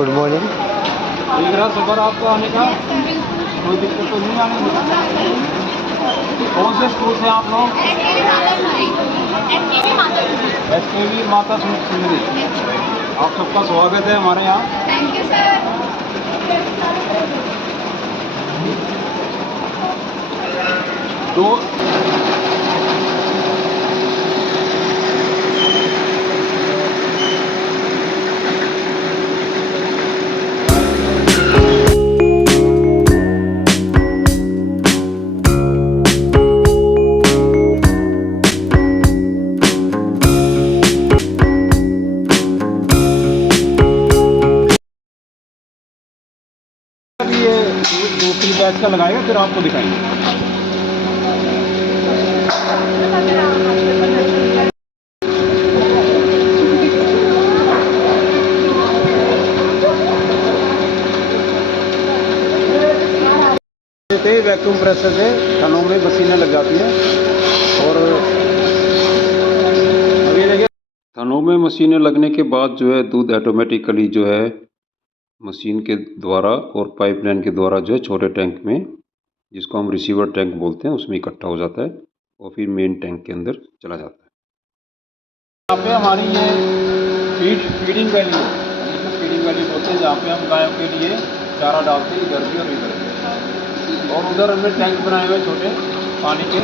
Good morning. एक रात सफर आपको आने का कोई दिक्कत तो नहीं आने में? कौन से स्कूल से आप लोग? SKV माता सुंदरी। आप सबका स्वागत है हमारे यहाँ। Thank you sir. दो दूसरी बैच का लगाएगा, फिर आपको दिखाएंगे। वैक्यूम प्रेशर से थनों में मशीनें लग जाती हैं और अभी देखिए थनों में मशीनें लगने के बाद जो है दूध ऑटोमेटिकली जो है मशीन के द्वारा और पाइपलाइन के द्वारा जो है छोटे टैंक में, जिसको हम रिसीवर टैंक बोलते हैं, उसमें इकट्ठा हो जाता है और फिर मेन टैंक के अंदर चला जाता है। यहाँ पे हमारी ये फीडिंग वैली है, फीडिंग वैली बोलते हैं, जहाँ पे हम गायों के लिए चारा डालते हैं, इधर भी और इधर भी। और उधर हमने टैंक बनाए हुए छोटे पानी के।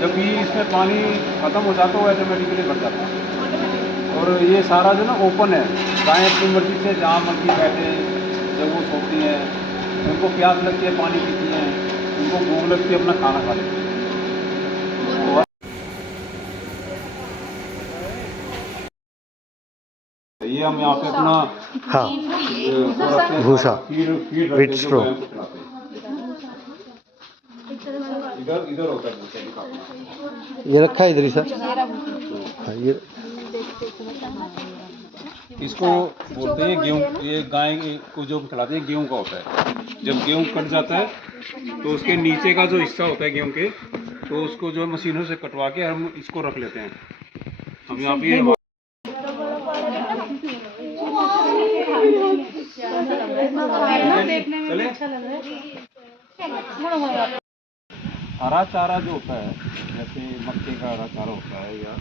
जब भी इसमें पानी ख़त्म हो जाता है वो ऑटोमेटिकली भर जाता है। और ये सारा जो ना ओपन है, गायें अपनी मर्जी से जहाँ मर्जी बैठे, जब वो सोती हैं, उनको प्यास लगती है पानी पीती हैं, उनको भूख लगती है अपना खाना खा लेती है। ये हम यहाँ पे अपना हाँ भूसा फीड स्ट्रो इधर होता है। ये रखा है इधर ही सर। हाँ ये इसको बोलते हैं गेहूँ। ये गाय को जो खिलाते हैं गेहूँ का होता है। जब गेहूँ कट जाता है तो उसके नीचे का जो हिस्सा होता है गेहूँ के, तो उसको जो मशीनों से कटवा के हम इसको रख लेते हैं। हम यहाँ पे हरा चारा जो होता है, जैसे मक्के का हरा चारा होता है, या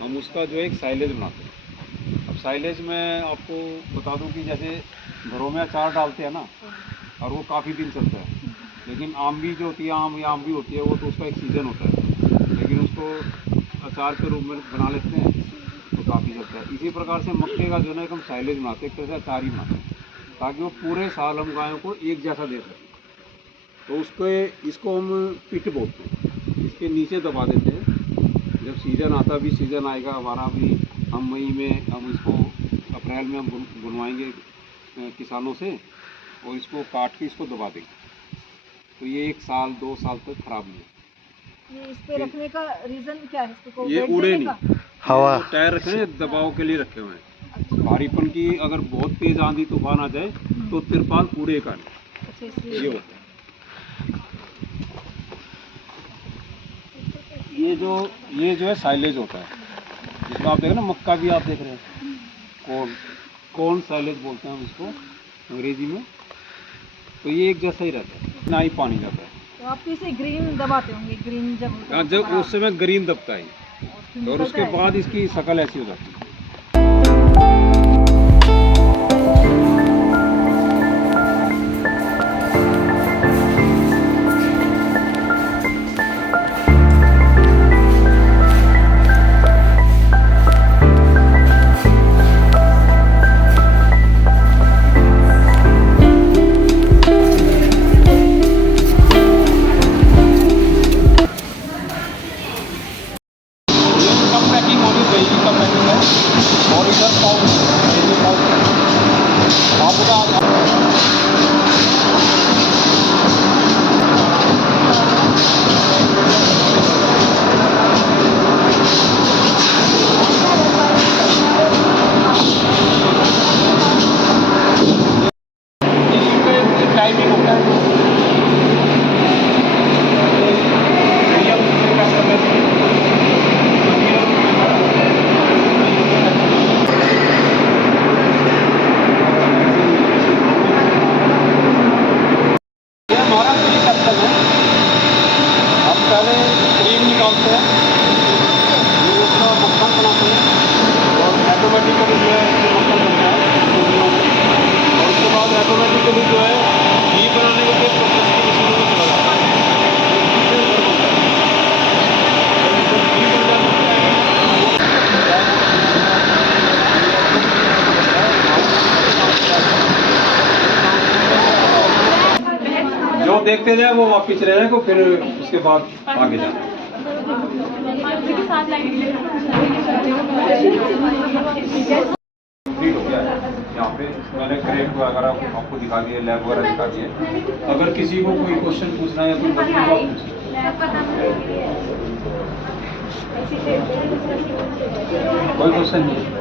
हम उसका जो एक साइलेज बनाते हैं। अब साइलेज में आपको बता दूं कि जैसे घरों में अचार डालते हैं ना, और वो काफ़ी दिन चलता है। लेकिन आम भी जो होती है, आम या आम भी होती है, वो तो उसका एक सीज़न होता है, लेकिन उसको अचार के रूप में बना लेते हैं तो काफ़ी चलता है। इसी प्रकार से मक्के का जो है हम साइलेज बनाते हैं, एक तरह से अचार ही बनाते हैं, ताकि वो पूरे साल हम गायों को एक जैसा दे सकें। तो इसको हम पिट बोलते हैं, इसके नीचे दबा देते हैं। जब सीज़न आता भी, सीज़न आएगा हमारा भी, हम मई में हम इसको अप्रैल में हम बुनवाएंगे किसानों से, और इसको काट के इसको दबा देंगे। तो ये 1 साल 2 साल तक खराब नहीं। ये इस पे रखने का रीज़न क्या है? इसको ये उड़े नहीं, हवा टायर रखे हैं, दबाव के लिए रखे हुए हैं। भारीपन की अगर बहुत तेज़ आंधी तूफान आ जाए तो तिरपाल उड़ेगा नहीं। अच्छा, इसलिए ये होता है। ये जो है साइलेज होता है, जिसमें आप देख रहे हैं ना, मक्का भी आप देख रहे हैं, कौन साइलेज बोलते हैं हम इसको अंग्रेजी में। तो ये एक जैसा ही रहता है, ना ही पानी जाता है। तो आप इसे ग्रीन दबाते होंगे, ग्रीन जब उस समय ग्रीन दबता है, और उसके बाद इसकी शक्ल ऐसी हो जाती है। पैकिंग होनी चाहिए, कम पैकिंग है। सिस्टम है। हम पहले क्रीम निकालते हैं, फिर उसका मक्खन बनाते हैं और ऑटोमेटिकली जो है इससे मक्खन बनता है टूटियों में। और उसके बाद ऑटोमेटिकली जो है घी बनाने के लिए प्रोसेस की मशीनों में चला जाता है। इससे घर बनता है। और जब घी बन जाता है जो देखते जाए वो वापिस चले जाए, फिर उसके बाद आगे जाए। कंप्लीट हो गया है यहाँ पे। मैंने क्रेट वगैरह आपको दिखा दिए, लैब वगैरह दिखा दिए। अगर किसी को कोई क्वेश्चन पूछना है या कोई बच्चे को कोई क्वेश्चन नहीं है।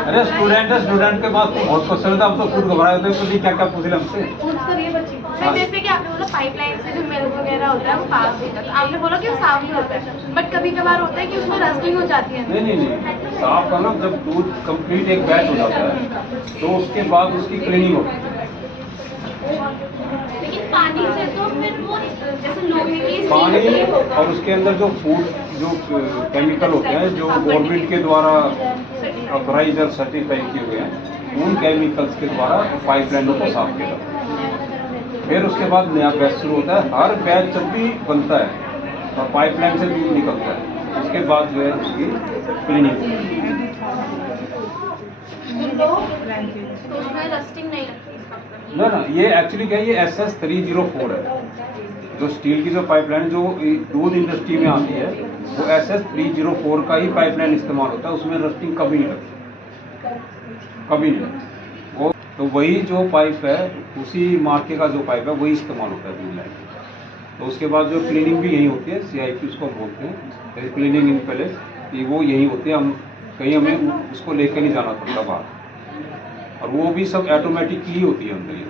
अरे स्टूडेंट के पास बहुत क्वेश्चन होता है। हम तो खुद घबराए होते हैं, तो क्या क्या पूछ रहे हमसे। सर जैसे कि आपने बोला पाइपलाइन से जो मिल्क वगैरह होता है वो पास होता है, तो आपने बोला कि वो साफ ही होता है, बट कभी कभार होता है कि उसमें रस्टिंग हो जाती है। नहीं, साफ करना जब दूध कंप्लीट एक बैच हो जाता है तो उसके बाद उसकी क्लीनिंग होती है। लेकिन पानी से तो फिर वो जैसे लोहे की पानी और उसके अंदर जो फूड जो केमिकल होते हैं जो गवर्नमेंट के द्वारा ऑथराइज और सर्टिफाई किए हुए हैं, उन केमिकल्स के द्वारा पाइपलाइनों को साफ किया जाता है। फिर उसके बाद नया बैच शुरू होता है। हर बैच जब भी बनता है और पाइपलाइन से दूध निकलता है, उसके बाद जो है उसकी क्लीनिंग होती है। तो उसमें रस्टिंग नहीं लगती इसका मतलब। ना, ये एक्चुअली क्या है, ये SS304 है। जो स्टील की जो पाइपलाइन जो दूध इंडस्ट्री में आती है वो SS304 का ही पाइपलाइन इस्तेमाल होता है। उसमें रस्टिंग कभी नहीं लगती, कभी नहीं लगती। वो तो वही जो पाइप है, उसी मार्के का जो पाइप है वही इस्तेमाल होता है दूध लाइन। तो उसके बाद जो क्लीनिंग भी यही होती है, CIP उसको बोलते हैं, क्लीनिंग इन पैलेस, कि वो यही होती है। हम कहीं हमें उसको लेकर नहीं जाना पड़ता बाहर। और वो भी सब ऑटोमेटिकली होती है अंदर ही।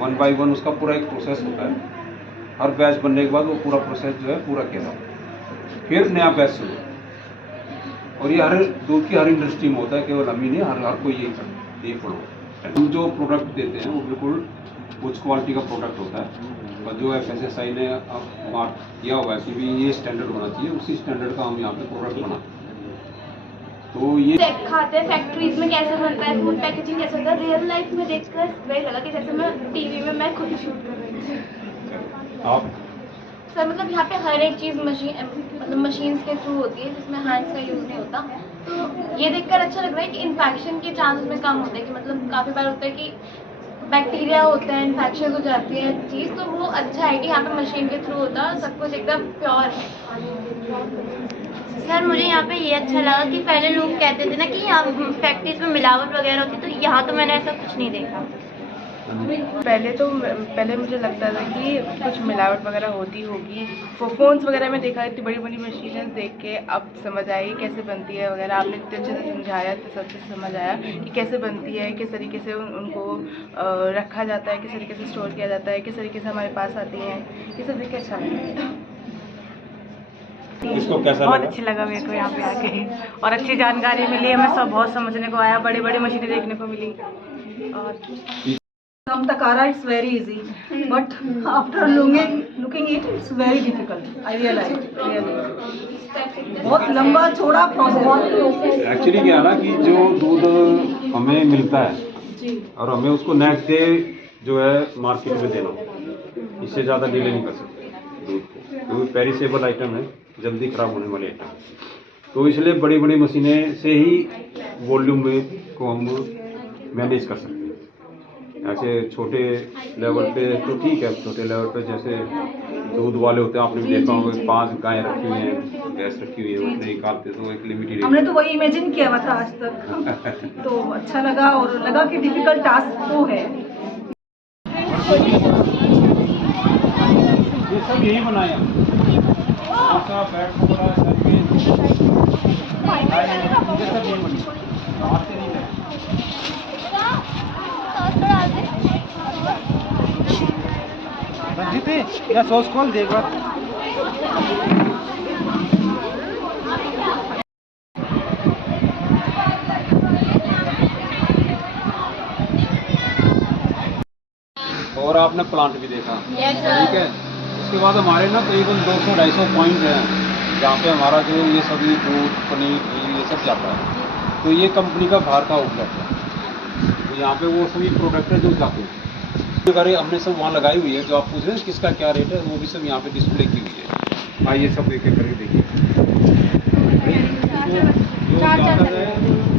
1 by 1 उसका पूरा एक प्रोसेस होता है। हर बैच बनने के बाद वो पूरा प्रोसेस जो है पूरा किया जाता है, फिर नया बैच शुरू। और ये हर दूध की हर इंडस्ट्री में होता है, केवल हम ही नहीं, हर कोई यही करता है, ये फॉलो। हम जो प्रोडक्ट देते हैं वो बिल्कुल उच्च क्वालिटी का प्रोडक्ट होता है। और जो FSSAI ने मार्क किया हुआ है कि भी ये स्टैंडर्ड होना चाहिए, उसी स्टैंडर्ड का हम यहाँ पे प्रोडक्ट बनाते हैं। तो ये खाते हैं फैक्ट्रीज में कैसे बनता है, फूड पैकेजिंग कैसे होता है, रियल लाइफ में देखकर वही लगा कि जैसे मैं टीवी में मैं खुद शूट कर रही थी। आप सर मतलब यहाँ पे हर एक चीज़ मतलब मशीन्स के थ्रू होती है, जिसमें हैंड्स का यूज़ नहीं होता। तो ये देखकर अच्छा लग रहा है कि इन्फेक्शन के चांसेस में कम होते हैं, कि मतलब काफ़ी बार होता है कि बैक्टीरिया होते हैं, इन्फेक्शन हो जाती है चीज़, तो वो अच्छा है कि यहाँ पे मशीन के थ्रू होता है, सब कुछ एकदम प्योर है। सर मुझे यहाँ पे ये अच्छा लगा कि पहले लोग कहते थे ना कि यहाँ फैक्ट्रीज में मिलावट वगैरह होती, तो यहाँ तो मैंने ऐसा कुछ नहीं देखा। पहले मुझे लगता था कि कुछ मिलावट वगैरह होती होगी। फोन्स वगैरह में देखा, इतनी बड़ी बड़ी मशीनें देख के अब समझ आई कैसे बनती है वगैरह। आपने इतने अच्छे से समझाया तो सबसे समझ आया कि कैसे बनती है, किस तरीके से उनको रखा जाता है, किस तरीके से स्टोर किया जाता है, किस तरीके से हमारे पास आती हैं। ये सब देख के अच्छा लगा। इसको कैसा बहुत लगा? अच्छी लगा मेरे को यहाँ पे आके, और अच्छी जानकारी मिली, हमें सब बहुत समझने को आया, बड़ी बड़ी मशीनें देखने को मिली। और From the Kara, it's very easy, but after looking it, it's very difficult. I realized, really. बहुत लंबा चौड़ा प्रोसेस। एक्चुअली क्या है ना कि जो दूध हमें मिलता है और हमें उसको नेक्स्ट डे जो है मार्केट में देना, इससे ज़्यादा डिले नहीं कर सकते दूध को, क्योंकि पेरिसेबल आइटम है, जल्दी ख़राब होने वाले आइटम। तो इसलिए बड़ी बड़ी मशीनें से ही वॉल्यूम में को हम मैनेज कर सकते हैं। ऐसे छोटे लेवल पे तो ठीक है, छोटे लेवल पे जैसे दूध वाले होते हैं, आपने भी देखा होगा 5 गायें रखी हुई हैं, भैंस रखी हुई है, उतने ही काटते तो एक लिमिटेड। हमने तो वही इमेजिन किया हुआ था आज तक, तो अच्छा लगा और लगा कि डिफिकल्ट टास्क तो है। ये सब यही बनाया, ऐसा बैट पकड़ा करके ये सब यही बनी, हाथ से नहीं है। रंजीत या सॉस खोल दे एक बार। और आपने प्लांट भी देखा, Yes, sir. ठीक है। उसके बाद हमारे ना करीबन 200-250 पॉइंट हैं जहाँ पे हमारा जो ये सभी दूध, पनीर, घी ये सब जाता है। तो ये कंपनी का बाहर का आउटलेट है, तो यहाँ पे वो सभी प्रोडक्ट है जो जाते हैं। अगर हमने सब वहाँ लगाई हुई है, जो आप पूछ रहे हैं किसका क्या रेट है, वो भी सब यहाँ पे डिस्प्ले की हुई है। आइए सब एक एक करके देखिए। जो जाता है